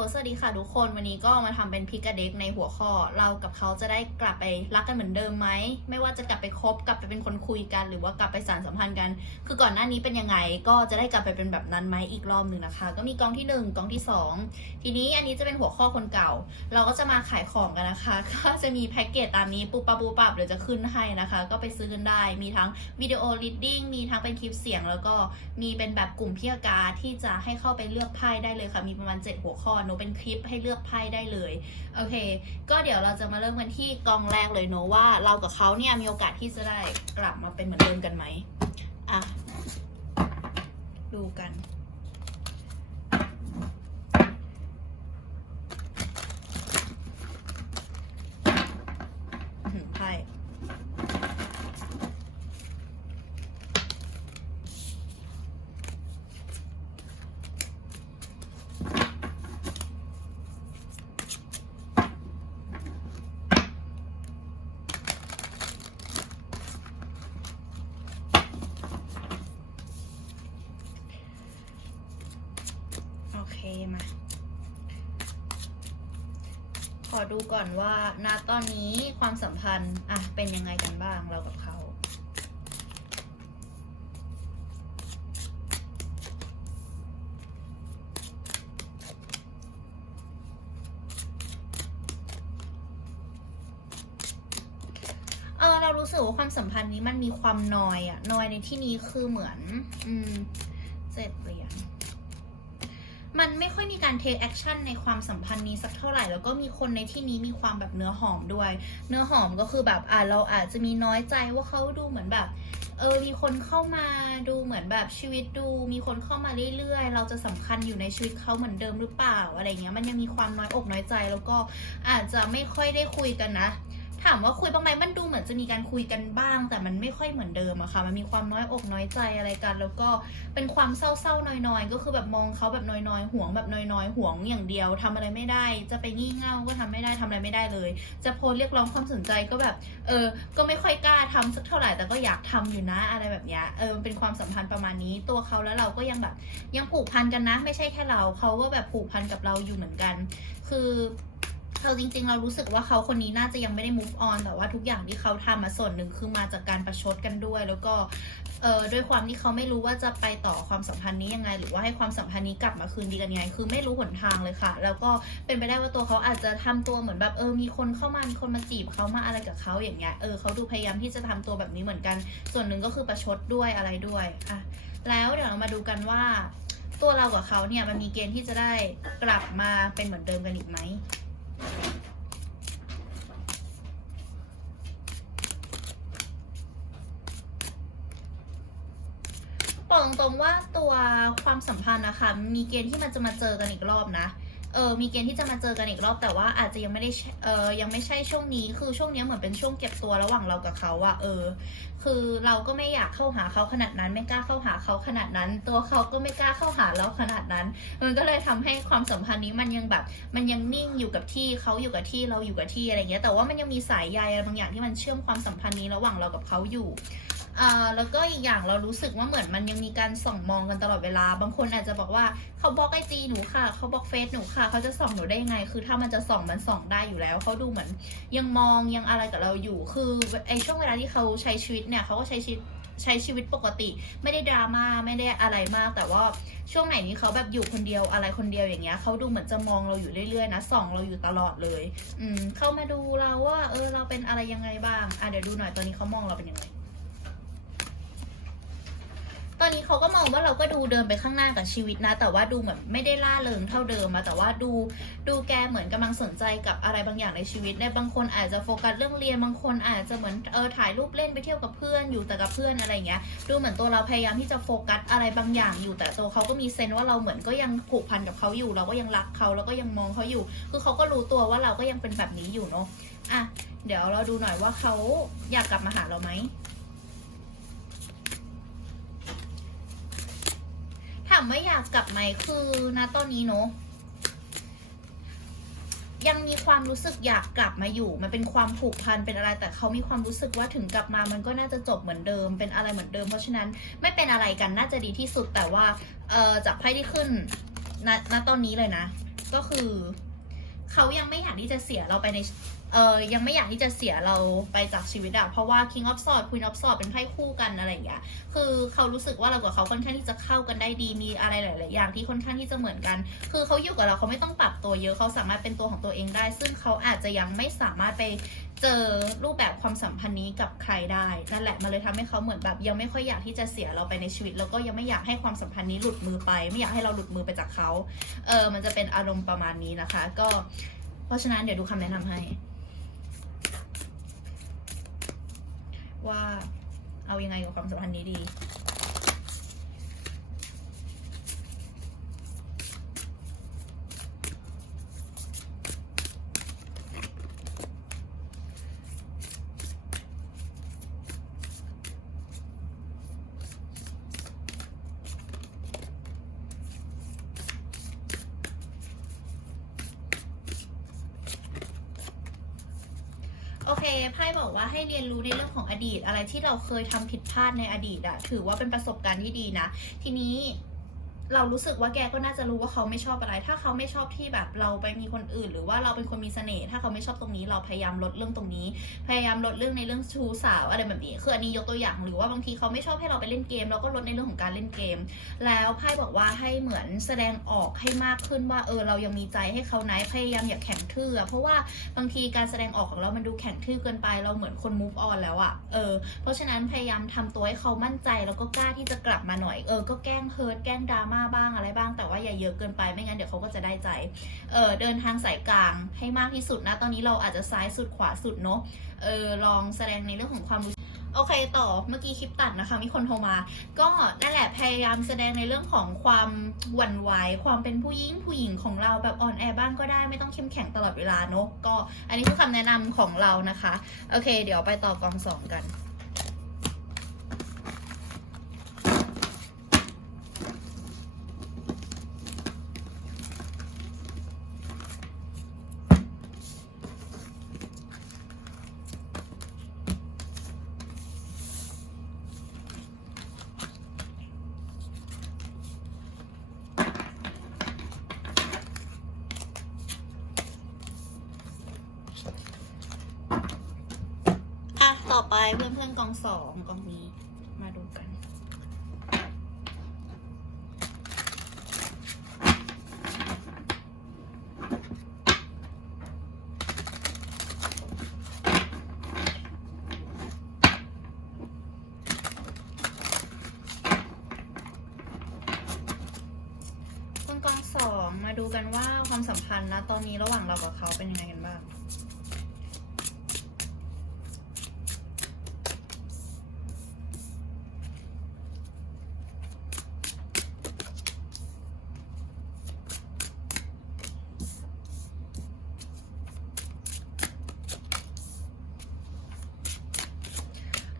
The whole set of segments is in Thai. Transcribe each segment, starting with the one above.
สวัสดีค่ะทุกคนวันนี้ก็มาทำเป็นพิกเด็กในหัวข้อ เรากับเขาจะได้กลับไปรักกันเหมือนเดิมไหม ไม่ว่าจะกลับไปคบกลับไปเป็นคนคุยกัน หรือว่ากลับไปสานสัมพันธ์กัน คือก่อนหน้านี้เป็นยังไงก็จะได้กลับไปเป็นแบบนั้นไหมอีกรอบหนึ่งนะคะ ก็มีกองที่หนึ่งกองที่สองทีนี้อันนี้จะเป็นหัวข้อคนเก่า เราก็จะมาขายของกันนะคะ ก็จะมีแพ็กเกจตามนี้ปุ๊บปั๊บปุ๊บปั๊บเดี๋ยวจะขึ้นให้นะคะ ก็ไปซื้อกันได้มีทั้งวิดีโอรีดดิ้งมีทั้งเป็นคลิปเสียง แล้วก็มีเป็นแบบกลุ่มพิกาที่จะให้เข้าไปเลือกไพ่ได้เลยค่ะมีประมาณ 7 หัวข้อโนเป็นคลิปให้เลือกไพ่ได้เลยโอเค ก็เดี๋ยวเราจะมาเริ่มกันที่กองแรกเลยเนอะว่าเรากับเขาเนี่ยมีโอกาสที่จะได้กลับมาเป็นเหมือนเดิมกันไหมอะดูกัน เคมา ขอดูก่อนว่าณตอนนี้ความสัมพันธ์อะเป็นยังไงกันบ้างเรากับเขาเออเรารู้สึกว่าความสัมพันธ์นี้มันมีความนอยอะนอยในที่นี้คือเหมือน อืมเจ็ดเหรียญ มันไม่ค่อยมีการ take action ในความสัมพันธ์นี้สักเท่าไหร่ แล้วก็มีคนในที่นี้มีความแบบเนื้อหอมด้วย เนื้อหอมก็คือแบบอ่าเราอาจจะมีน้อยใจว่าเขาดูเหมือนแบบเออ มีคนเข้ามาดูเหมือนแบบชีวิตดู มีคนเข้ามาเรื่อยๆ เราจะสำคัญอยู่ในชีวิตเขาเหมือนเดิมหรือเปล่าอะไรเงี้ย มันยังมีความน้อยอกน้อยใจ แล้วก็อาจจะไม่ค่อยได้คุยกันนะ ถามว่าคุยบ้างไหมมันดูเหมือนจะมีการคุยกันบ้าง แต่มันไม่ค่อยเหมือนเดิมอะค่ะ มันมีความน้อยอกน้อยใจอะไรกัน แล้วก็เป็นความเศร้าๆน้อยๆ ก็คือแบบมองเขาแบบน้อยๆห่วงแบบน้อยๆห่วงอย่างเดียวทำอะไรไม่ได้ จะไปงี่เง่าก็ทำไม่ได้ทำอะไรไม่ได้เลย จะโพสเรียกร้องความสนใจก็แบบ เออ ก็ไม่ค่อยกล้าทำสักเท่าไหร่ แต่ก็อยากทำอยู่นะอะไรแบบเนี้ย เออมันเป็นความสัมพันธ์ประมาณนี้ ตัวเขาแล้วเราก็ยังแบบยังผูกพันกันนะ ไม่ใช่แค่เรา เขาก็แบบผูกพันกับเราอยู่เหมือนกัน คือ เราจริงๆ เรารู้สึกว่าเขาคนนี้น่าจะยังไม่ได้ move on แต่ว่าทุกอย่างที่เขาทำมาส่วนหนึ่งคือมาจากการประชดกันด้วย แล้วก็เอ่อด้วยความที่เขาไม่รู้ว่าจะไปต่อความสัมพันธ์นี้ยังไง หรือว่าให้ความสัมพันธ์นี้กลับมาคืนดีกันยังไง คือไม่รู้หนทางเลยค่ะ แล้วก็เป็นไปได้ว่าตัวเขาอาจจะทำตัวเหมือนแบบเออมีคนเข้ามามีคนมาจีบเขามาอะไรกับเขาอย่างเงี้ยเออเขาดูพยายามที่จะทำตัวแบบนี้เหมือนกัน ส่วนหนึ่งก็คือประชดด้วยอะไรด้วยอะแล้วเดี๋ยวเรามาดูกันว่า ตัวเรากับเขาเนี่ยมันมีเกณฑ์ที่จะได้กลับมาเป็นเหมือนเดิมกันอีกไหม บอกตรงๆว่าตัวความสัมพันธ์นะคะ มีเกณฑ์ที่มันจะมาเจอกันอีกรอบนะเออมีเกณฑ์ที่จะมาเจอกันอีกรอบแต่ว่าอาจจะยังไม่ได้เออยังไม่ใช่ช่วงนี้ คือช่วงนี้เหมือนเป็นช่วงเก็บตัวระหว่างเรากับเขาอะเออ คือเราก็ไม่อยากเข้าหาเขาขนาดนั้น ไม่กล้าเข้าหาเขาขนาดนั้น ตัวเขาก็ไม่กล้าเข้าหาเราขนาดนั้น มันก็เลยทำให้ความสัมพันธ์นี้มันยังแบบ มันยังนิ่งอยู่กับที่เขาอยู่กับที่เราอยู่กับที่อะไรเงี้ยแต่ว่ามันยังมีสายใยอะไรบางอย่างที่มันเชื่อมความสัมพันธ์นี้ระหว่างเรากับเขาอยู่ อ่าแล้วก็อีกอย่างเรารู้สึกว่าเหมือนมันยังมีการส่องมองกันตลอดเวลา บางคนอาจจะบอกว่าเขาบล็อกไอจีหนูค่ะ เขาบล็อกเฟซหนูค่ะ เขาจะส่องหนูได้ยังไง คือถ้ามันจะส่องมันส่องได้อยู่แล้ว เขาดูเหมือนยังมองยังอะไรกับเราอยู่ คือไอช่วงเวลาที่เขาใช้ชีวิตเนี่ยเขาก็ใช้ชีวิตใช้ชีวิตปกติ ไม่ได้ดราม่าไม่ได้อะไรมาก แต่ว่าช่วงไหนนี้เขาแบบอยู่คนเดียวอะไรคนเดียวอย่างเงี้ยเขาดูเหมือนจะมองเราอยู่เรื่อยๆนะส่องเราอยู่ตลอดเลย อืมเข้ามาดูเราว่า เออเราเป็นอะไรยังไงบ้างอะเดี๋ยวดูหน่อยตอนนี้เขามองเราเป็นยังไง อนนี้เขาก็มองว่าเราก็ดูเดินไปข้างหน้ากับชีวิตนะ แต่ว่าดูเหมือนไม่ได้ล่าเริงเท่าเดิมมาแต่ว่าดูดูแกเหมือนกำลังสนใจกับอะไรบางอย่างในชีวิตในบางคนอาจจะโฟกัสเรื่องเรียนบางคนอาจจะเหมือนเออถ่ายรูปเล่นไปเที่ยวกับเพื่อนอยู่แต่กับเพื่อนอะไรอย่างเงี้ยดูเหมือนตัวเราพยายามที่จะโฟกัสอะไรบางอย่างอยู่แต่ตัวเขาก็มีเซนส์ว่าเราเหมือนก็ยังผูกพันกับเขาอยู่ เราก็ยังรักเขาแล้วก็ยังมองเขาอยู่ คือเขาก็รู้ตัวว่าเราก็ยังเป็นแบบนี้อยู่เนาะอะเดี๋ยวเราดูหน่อยว่าเขาอยากกลับมาหาเราไหมามว่าอยากกลับไหมคือนะตอนนี้เนอะยังมีความรู้สึกอยากกลับมาอยู่ มันเป็นความผูกพันเป็นอะไร แต่เขามีความรู้สึกว่าถึงกลับมา มันก็น่าจะจบเหมือนเดิม เป็นอะไรเหมือนเดิม เพราะฉะนั้นไม่เป็นอะไรกันน่าจะดีที่สุด แต่ว่าเออจากไพ่ที่ขึ้นณณตอนนี้เลยนะ ก็คือ เขายังไม่อยากที่จะเสียเราไปใน เออยังไม่อยากที่จะเสียเราไปจากชีวิตอะเพราะว่า King of Swords Queen of Swords เป็นไพ่คู่กันอะไรอย่างเงี้ยคือเขารู้สึกว่าเรากับเขาค่อนข้างที่จะเข้ากันได้ดีมีอะไรหลาย ๆ อย่างที่ค่อนข้างที่จะเหมือนกัน คือเขาอยู่กับเราเขาไม่ต้องปรับตัวเยอะเขาสามารถเป็นตัวของตัวเองได้ ซึ่งเขาอาจจะยังไม่สามารถไปเจอรูปแบบความสัมพันธ์นี้กับใครได้นั่นแหละมันเลยทำให้เขาเหมือนแบบยังไม่ค่อยอยากที่จะเสียเราไปในชีวิต แล้วก็ยังไม่อยากให้ความสัมพันธ์นี้หลุดมือไป ไม่อยากให้เราหลุดมือไปจากเขาเออมันจะเป็นอารมณ์ประมาณนี้นะคะ ก็เพราะฉะนั้นเดี๋ยวดูคำแนะนำให้ ว่าเอายังไงกับความสัมพันธ์นี้ดี เคไพ่บอกว่าให้เรียนรู้ในเรื่องของอดีต อะไรที่เราเคยทำผิดพลาดในอดีตอะถือว่าเป็นประสบการณ์ที่ดีนะ ทีนี้ เรารู้สึกว่าแกก็น่าจะรู้ว่าเขาไม่ชอบอะไร ถ้าเขาไม่ชอบที่แบบเราไปมีคนอื่น หรือว่าเราเป็นคนมีเสน่ห์ถ้าเขาไม่ชอบตรงนี้ เราพยายามลดเรื่องตรงนี้ พยายามลดเรื่องในเรื่องชู้สาวอะไรแบบนี้คืออันนี้ยกตัวอย่างหรือว่าบางทีเขาไม่ชอบให้เราไปเล่นเกม เราก็ลดในเรื่องของการเล่นเกม แล้วไพ่บอกว่าให้เหมือนแสดงออกให้มากขึ้นว่าเออเรายังมีใจให้เขาไหนพยายามอย่าแข็งทื่อเพราะว่าบางทีการแสดงออกของเรามันดูแข็งทื่อเกินไป เราเหมือนคน move on แล้วอะเออเพราะฉะนั้นพยายามทำตัวให้เขามั่นใจแล้วก็กล้าที่จะกลับมาหน่อยเออก็แกล้งเฮิร์ตแกล้งดราม่าบ้างอะไรบ้าง แต่ว่าอย่าเยอะเกินไปไม่งั้นเดี๋ยวเขาก็จะได้ใจ เออเดินทางสายกลางให้มากที่สุดนะ ตอนนี้เราอาจจะซ้ายสุดขวาสุดเนาะ เออลองแสดงในเรื่องของความรู้โอเคต่อเมื่อกี้คลิปตัดนะคะ มีคนโทรมา ก็นั่นแหละพยายามแสดงในเรื่องของความหวั่นไหวความเป็นผู้หญิงผู้หญิงของเราแบบอ่อนแอบ้างก็ได้ไม่ต้องเข้มแข็งตลอดเวลาเนอะก็อันนี้คือคำแนะนำของเรานะคะ โอเค เดี๋ยวไปต่อกองสองกัน ไปเพื่อนเพื่อนๆกองสองกองนี้มาดูกันคุณกองสองมาดูกันว่าความสัมพันธ์นะตอนนี้ระหว่างเรากับเขาเป็นยังไงกันบ้าง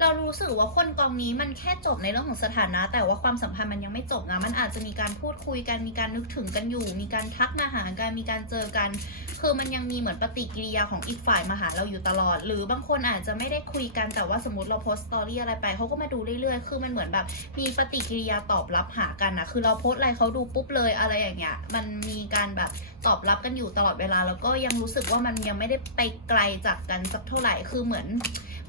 เรู้สึกว่าคนกองนี้มันแค่จบในเรื่องของสถานะ แต่ว่าความสัมพันธ์มันยังไม่จบนะมันอาจจะมีการพูดคุยกันมีการนึกถึงกันอยู่ มีการทักมาหากันมีการเจอกัน คือมันยังมีเหมือนปฏิกิริยาของอีกฝ่ายมาหาเราอยู่ตลอด หรือบางคนอาจจะไม่ได้คุยกันแต่ว่าสมมติเราโพสต์สตอรี่อะไรไปเขาก็มาดูเรื่อยๆ คือมันเหมือนแบบมีปฏิกิริยาตอบรับหากันนะคือเราโพสต์อะไรเขาดูปุ๊บเลยอะไรอย่างเงี้ยมันมีการแบบตอบรับกันอยู่ตลอดเวลา แล้วก็ยังรู้สึกว่ามันยังไม่ได้ไปไกลจากกันสักเท่าไหร่คือเหมือน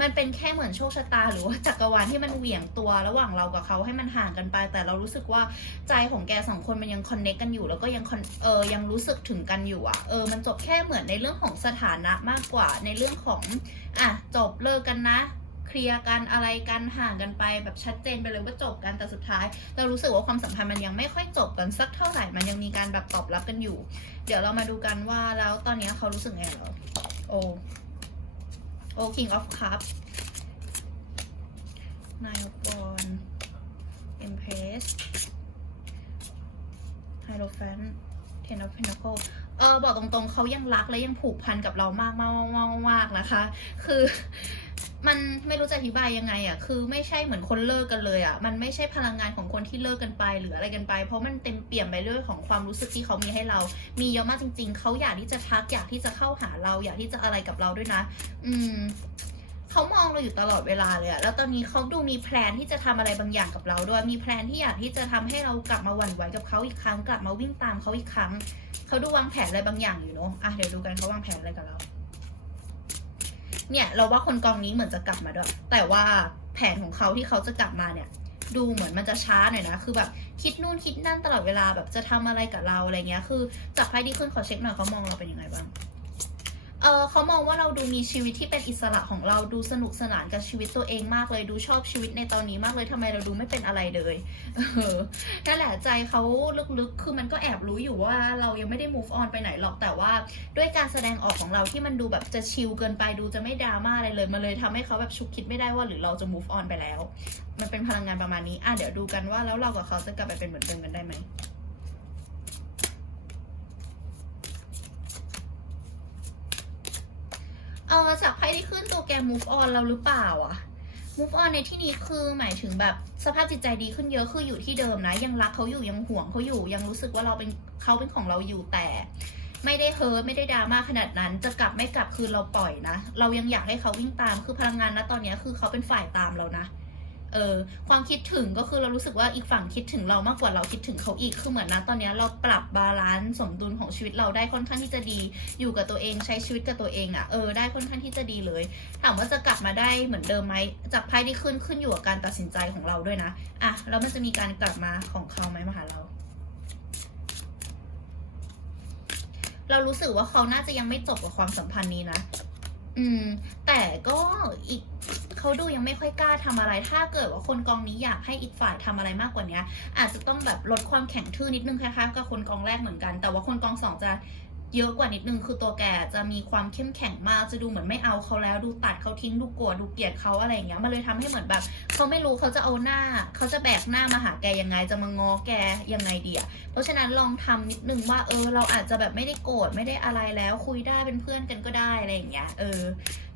มันเป็นแค่เหมือนโชคชะตา หรือว่าจักรวาลที่มันเหวี่ยงตัวระหว่างเรากับเขาให้มันห่างกันไป แต่เรารู้สึกว่าใจของแกสองคนมันยังคอนเน c t กันอยู่ แล้วก็ยังเออยังรู้สึกถึงกันอยู่อะเออมันจบแค่เหมือนในเรื่องของสถานะมากกว่าในเรื่องของอะจบเลิกกันนะเคลียร์กันอะไรกันห่างกันไปแบบชัดเจนไปเลยว่าจบกันแต่สุดท้าย เรารู้สึกว่าความสัมพันธ์มันยังไม่ค่อยจบกันสักเท่าไหร่มันยังมีการแบบตอบรับกันอยู่ เดี๋ยวเรามาดูกันว่าแล้วตอนนี้เขารู้สึกไงหรอโอ้ โอ king of cups nine of wands empress hierophant ten of pentacles เออบอกตรงๆ เขายังรักและยังผูกพันกับเรามากมากมากมากนะคะ คือ มันไม่รู้จะอธิบายยังไงอะ คือไม่ใช่เหมือนคนเลิกกันเลยอะ มันไม่ใช่พลังงานของคนที่เลิกกันไปหรืออะไรกันไป เพราะมันเต็มเปี่ยมไปด้วยของความรู้สึกที่เขามีให้เรา มีเยอะมากจริง ๆ เขาอยากที่จะทักอยากที่จะเข้าหาเรา อยากที่จะอะไรกับเราด้วยนะ อืมเขามองเราอยู่ตลอดเวลาเลยอะแล้วตอนนี้เขาดูมีแพลนที่จะทำอะไรบางอย่างกับเราด้วย มีแพลนที่อยากที่จะทำให้เรากลับมาหวั่นไหวกับเขาอีกครั้ง กลับมาวิ่งตามเขาอีกครั้ง เขาดูวางแผนอะไรบางอย่างอยู่เนาะ อะเดี๋ยวดูกันเขาวางแผนอะไรกับเรา เนี่ยเราว่าคนกองนี้เหมือนจะกลับมาด้วย แต่ว่าแผนของเขาที่เขาจะกลับมาเนี่ย ดูเหมือนมันจะช้าหน่อยนะ คือแบบคิดนู่นคิดนั่นตลอดเวลาแบบจะทำอะไรกับเราอะไรเงี้ย คือจากไพ่ที่ขึ้นขอเช็คหน่อยเขามองเราเป็นยังไงบ้าง เออเขามองว่าเราดูมีชีวิตที่เป็นอิสระของเราดูสนุกสนานกับชีวิตตัวเองมากเลยดูชอบชีวิตในตอนนี้มากเลยทำไมเราดูไม่เป็นอะไรเลยเออนั่นแหละใจเขาลึกๆ คือมันก็แอบรู้อยู่ว่าเรายังไม่ได้ move on ไปไหนหรอกแต่ว่า ด้วยการแสดงออกของเราที่มันดูแบบจะชิลเกินไปดูจะไม่ดราม่าอะไรเลยมันเลยทำให้เขาแบบชุกคิดไม่ได้ว่าหรือเราจะ move on ไปแล้ว มันเป็นพลังงานประมาณนี้อะเดี๋ยวดูกันว่าแล้วเรากับเขาจะกลับไปเป็นเหมือนเดิมกันได้ไหม เออจากไพ่ที่ขึ้นตัวแก move on เราหรือเปล่าอะ move on ในที่นี้คือหมายถึงแบบสภาพจิตใจดีขึ้นเยอะคืออยู่ที่เดิมนะ ยังรักเขาอยู่ยังห่วงเขาอยู่ ยังรู้สึกว่าเราเป็นเขาเป็นของเราอยู่แต่ ไม่ได้เฮิร์ไม่ได้ดราม่าขนาดนั้น จะกลับไม่กลับคือเราปล่อยนะ เรายังอยากให้เขาวิ่งตามคือพลังงานนะตอนนี้คือเขาเป็นฝ่ายตามเรานะ เออความคิดถึงก็คือเรารู้สึกว่าอีกฝั่งคิดถึงเรามากกว่าเราคิดถึงเขาอีกคือเหมือนนะตอนนี้เราปรับบาลานซ์สมดุลของชีวิตเราได้ค่อนข้างที่จะดี อยู่กับตัวเองใช้ชีวิตกับตัวเองอะ่ะเออได้ค่อนข้างที่จะดีเลยถามว่าจะกลับมาได้เหมือนเดิมไหมจากไพ่ที่ขึ้นขึ้นอยู่กับการตัดสินใจของเราด้วยนะอะแล้วมันจะมีการกลับมาของเขาไหมมาหาเราเรารู้สึกว่าเขาน่าจะยังไม่จบกับความสัมพันธ์นี้นะ อืม แต่ก็อีก เขาดูยังไม่ค่อยกล้าทำอะไร ถ้าเกิดว่าคนกองนี้อยากให้อีกฝ่ายทำอะไรมากกว่านี้อาจจะต้องแบบลดความแข็งทื่อนิดนึงคล้ายๆกับคนกองแรกเหมือนกัน แต่ว่าคนกองสองจะ เยอะกว่านิดนึงคือตัวแกจะมีความเข้มแข็งมากจะดูเหมือนไม่เอาเขาแล้วดูตัดเขาทิ้งดูกลัวดูเกลียดเขาอะไรอย่างเงี้ยมันเลยทำให้เหมือนแบบเขาไม่รู้เขาจะเอาหน้าเขาจะแบกหน้ามาหาแกยังไงจะมางอแกยังไงเดีอะเพราะฉะนั้นลองทำนิดนึงว่าเออ เราอาจจะแบบไม่ได้โกรธไม่ได้อะไรแล้วคุยได้เป็นเพื่อนกันก็ได้อะไรอย่างเงี้ยเออ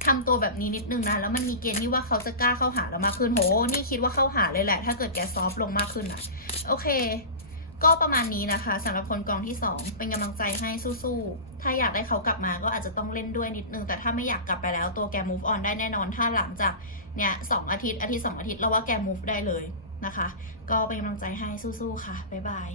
ทำตัวแบบนี้นิดนึงนะแล้วมันมีเกณฑ์ที่ว่าเขาจะกล้าเข้าหาเรามากขึ้นโหนี่คิดว่าเข้าหาเลยแหละ ถ้าเกิดแกซอฟลงมากขึ้นอะ โอเค ก็ประมาณนี้นะคะสำหรับคนกองที่ 2 เป็นกำลังใจให้สู้ๆ ถ้าอยากได้เขากลับมาก็อาจจะต้องเล่นด้วยนิดนึง แต่ถ้าไม่อยากกลับไปแล้วตัวแก move on ได้แน่นอน ถ้าหลังจากเนี่ยสองอาทิตย์อาทิตย์สองอาทิตย์เราว่าแก move ได้เลยนะคะ ก็เป็นกำลังใจให้สู้ๆ ค่ะ บ๊ายบาย